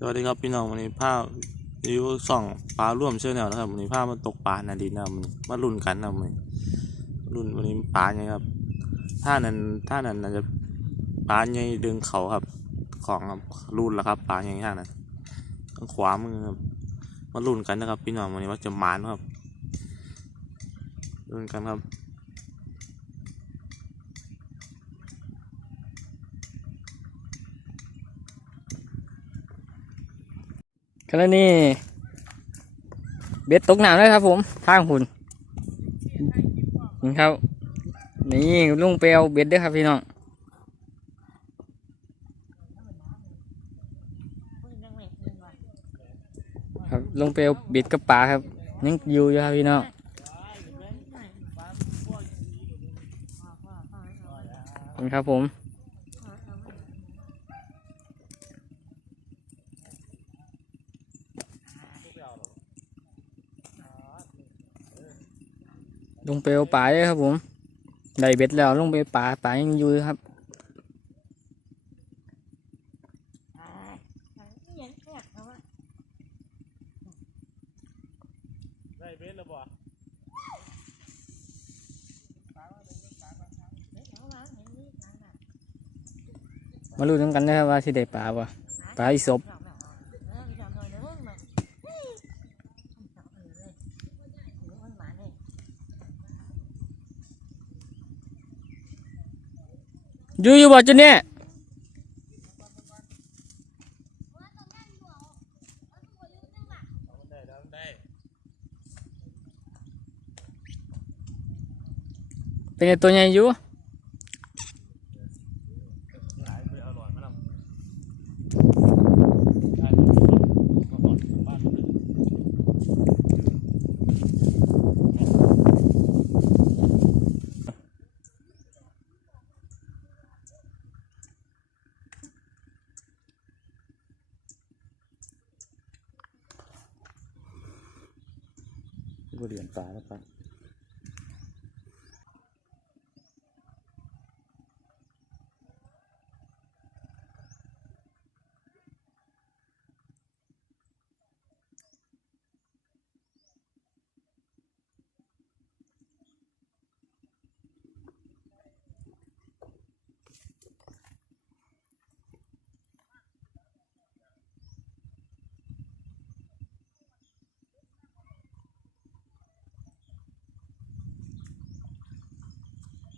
สวัสดีครับพี่น้องวันนี้ภาพรีวิวส่องปลาร่วมเชื่อแนวนะครับวันนี้ภาพมาตกปลานาดินนะครับวันนี้มาลุ้นกันนะครับวันนี้ลุ้นวันนี้ปลาไงครับท่านั้นท่านั้นน่าจะปลาใหญ่ดึงเขาครับ ของครับรุ่นแล้วครับปลาใหญ่ท่านั้นทางขวามือครับมาลุ้นกันนะครับ พี่น้องวันนี้ว่าจะหมานครับลุ้นกันครับ กรณีเบ็ดตกหน้ำเลยครับ ผมทางหุ่นนี่ครับ นี่ลุงเปลวเบ็ดด้วยครับพี่น้องครับลุงเปลวเบ็ดกับปลาครับยังอยู่อยู่ครับพี่น้องนี่ครับผม งเปลวปลาเลยครับผมได้เบ็ดแล้วลุงเปลวปลาปลายังอยู่ครับได้เบสแล้วบ่มาลุ้นนำกันนะครับว่าสิได้ปลาบ่ปลาอีสบ อยู่อยู่บ่จุเนี่ยเป็นไงตัวใหญ่อยู่ ก็เรียนปลาแล้วครับ มาสะดูอหย่างนั้นนั่นพิสูจน์อะปลาอยู่อยู่บ่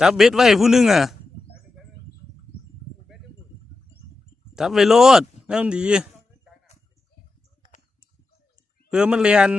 จับเบ็ดไว้ผู้หนึงอะ จับไว้โลดแล้วมันดี เพื่อมันเรียน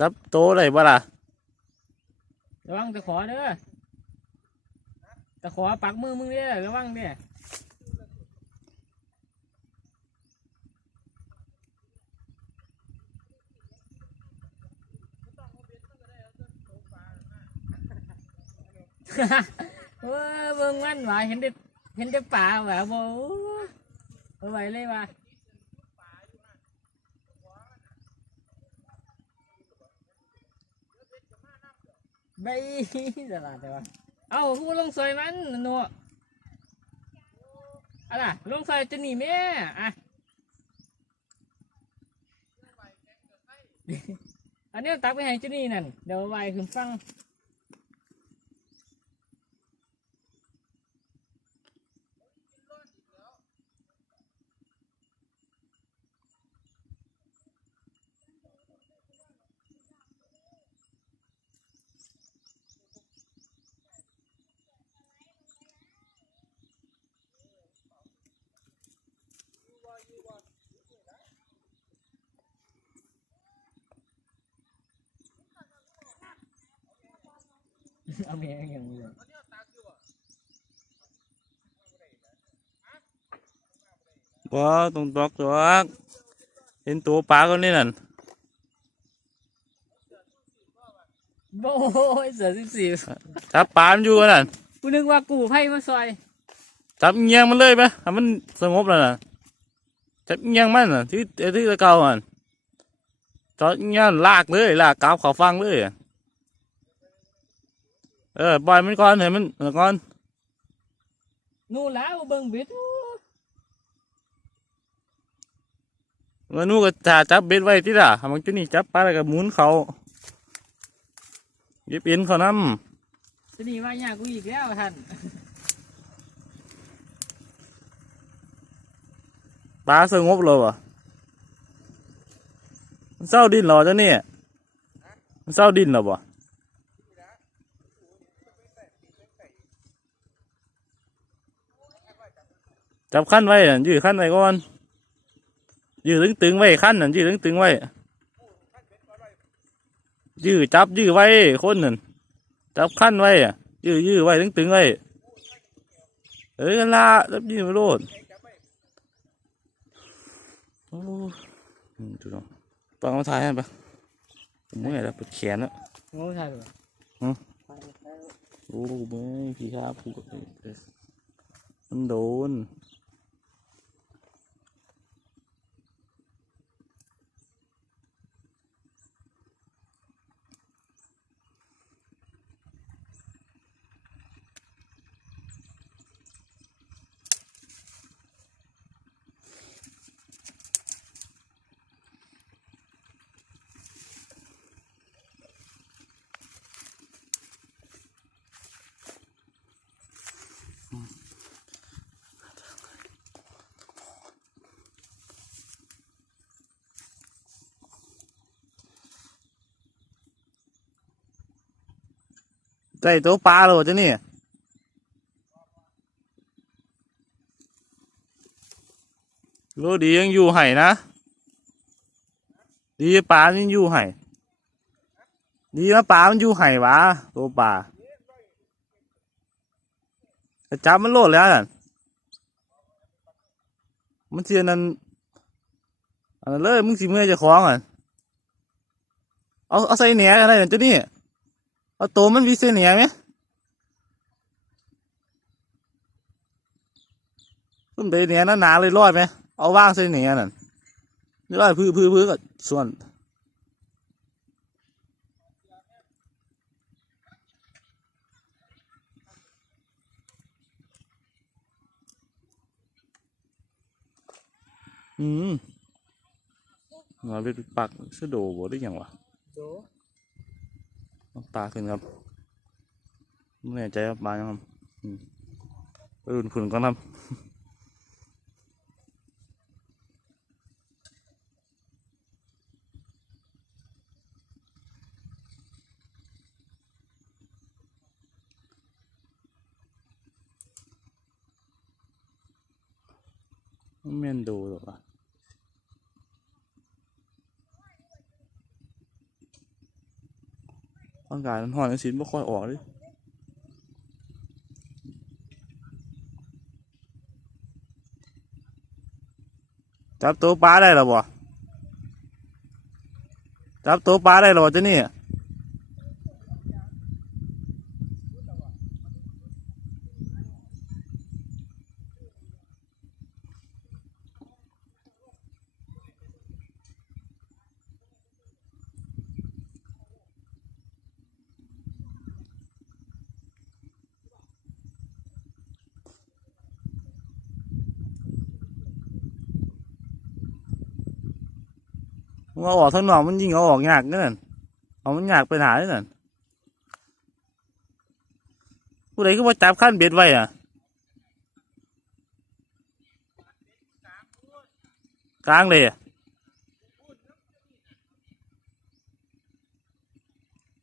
จับโตได้บ่ล่ะระวังตะขอเด้อ ตะขอปักมือมึงเด้อระวังเด้อเว้ยเบิ่งมันว่าเห็นแต่เห็นแต่ป่าว่าบ่เอาไว้เลยว่าไปตลาดแต่ว่า เอ้าผู้ลงซอยมันหนัวอะไรลงซอยจะหนีแม่อะอันนี้ตักไปให้เจุนี่นั่น เดี๋ยวเอาไว้ขึ้นฟัง แม่งอย่างนี้เลยบ่ต้องตอกตอกเห็นตัวปลาก็นี่นั่นโอ้ยเสือสิบสี่จับปลามันอยู่นั่นกูนึกว่ากูไพ่มาซอย จับเงียงมันเลยไหมให้มันสงบแล้วน่ะ จับเงียงมันน่ะที่ที่ตะเกาอะจอดเงียงลากเลยลากกราบเขาฟังเลยอะ เออปล่อยมันก่อนให้มันเอาก่อน นู่นแล้วเบิ่งเบ็ดมันนู่นก็จะจับเบ็ดไว้ที่ละมันจะนี่จับปลาแล้วก็หมุนเขาเย็บเอ็นเขานำจะหนีมาอย่างกูอีกแล้วท่านปลาสงบเลยวะมันเศร้าดินเหรอเจ้าเนี่ยมันเศร้าดินเหรอบ่ จับขั้นไว้น่ะยืดขั้นไว้ก่อนยืดตึงตึงๆไว้ขั้นน่ะยืดตึงตึงๆไว้ยืดจับยืดไว้คนนั่นจับขั้นไว้อะยืดยืดไว้ตึงตึงๆไว้เอ้ยกันละจับยืดไปโลดโอ้อืมดูเนาะปลามาถ่ายให้ปะผมเมื่อยแล้วปวดแขนแล้วโง่ใช่หรือโอ้เมื่อยพี่ครับผูกมันโดน ได้ตัวปลาแล้วจ้ะนี่รู้ดียังอยู่ไห่นะ ดีปลายังอยู่ไห่ดีนะปลามันอยู่ไห่วะตัวปลาจับมันโลดแล้วน่ะมันเสียนั่นอันเลยมึงสิเมื่อจะคล้องอะเอาเอาใส่แหนอะไรนั่นจ้ะนี่ เอาตัวมันวิเศษเนี่ยไหมต้นเบเนี่ยหนาๆเลยรอดไหมเอาว่างเส้นเนี่ยนั่นนี่รอดพื้นพื้นพื้นกับส่วนอืมมาเป็นปักเสอโดบ่ได้ยังวะโด ปลาขึ้นครับไม่แน่ใจว่าปลายังครับอื่นขุนก่อนครับมันแม่นดูหร อากาศมันห่อนสินไม่ค่อยออกเลยจับตัวปลาได้หรอบ่จับตัวปลาได้หรอจ๊ะนี่ เอาออกทางนอกมันยิงเอาออกยากนั่นเอามันยากไปหาเลยนั่นผู้ใดก็ว่าจับขั้นเบ็ดไว้อะกลางเลยอะ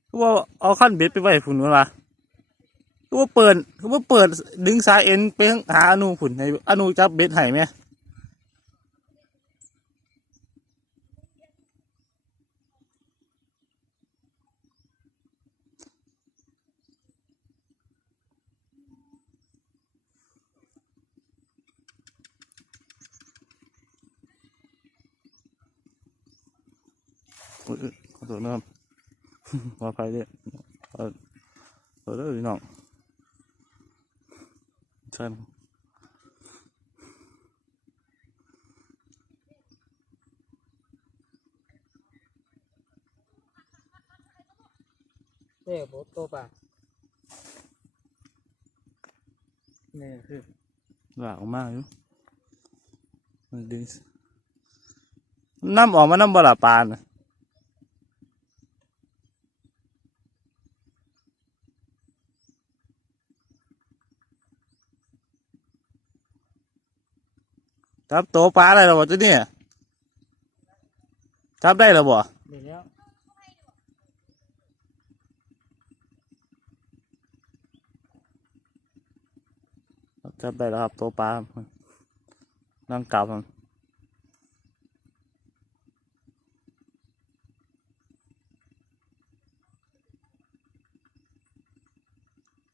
ก็ว่าเอาขั้นเบ็ดไปไว้ฝุ่นวะก็ว่าเปิดก็ว่าเปิดดึงสายเอ็นไปหาอนูฝุ่นให้อนูจับเบ็ดให้ไหม ขอโทษนะครับขออภัยด้วยเออเออเด้อพี่น้องใช่เด้โบโตป่ะนี่คือหลากมากอยู่มันดินน้ำออกมาน้ำบลาปานน่ะ จับตัวปลาอะไรหรอวะตัวเนี่ยจับได้หรอบ่เดี๋ยวแล้วจับได้แล้วครับตัวปลาครับนั่งกลับครับ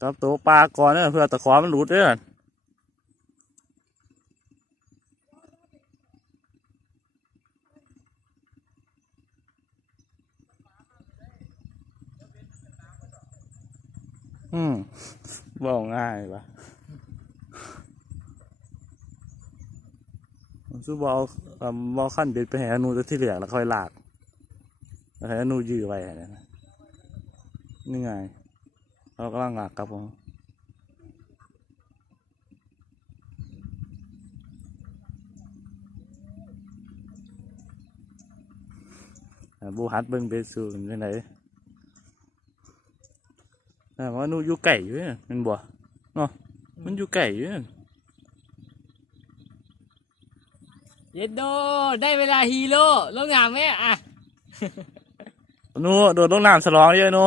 จับตัวปลาก่อนเนี่ยเพื่อตะขอมันหลุดเด้ออืมบอกง่ายปะผม ซื้อบอลบอลขั้นเบ็ดไปให้อนูตัวที่เหลือแล้วค่อยหลากแห้อนูยื้อไว้นะนี่ไงเรากำลังลากครับผมบูฮัดเบิ้งเบสูนยังไงแต่ว่าอนูอยู่ไก่อยู่เนี่ยมันบ่เนาะมันอยู่ไก่อยู่เนี่ย เย็ดโดได้เวลาฮีโร่ลงน้ำไหมอะ หนูโดดลงน้ำสลองเยอะหนู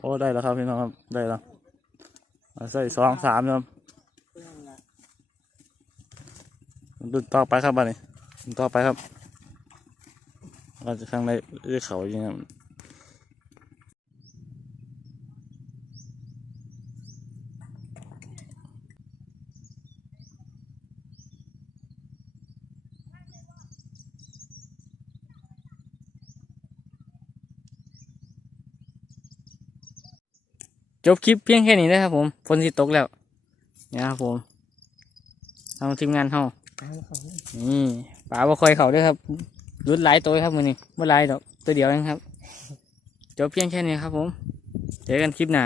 โอ้ได้แล้วครับพี่น้องครับได้แล้วใส่สองสามครับดุนต่อไปครับบ้านนี้ดุนต่อไปครับเราจะข้างในเอื้อเขาอย่างเงี้ย จบคลิปเพียงแค่นี้นะครับผมฝนสิตกแล้วนะครับผมทางทีมงานเฮานี่ป่าบ่คอยเขาด้วยครับรุดหลายตัวครับมือนี้บ่หลายดอกตัวเดียวเองครับจบเพียงแค่นี้ครับผม เจอกันคลิปหน้า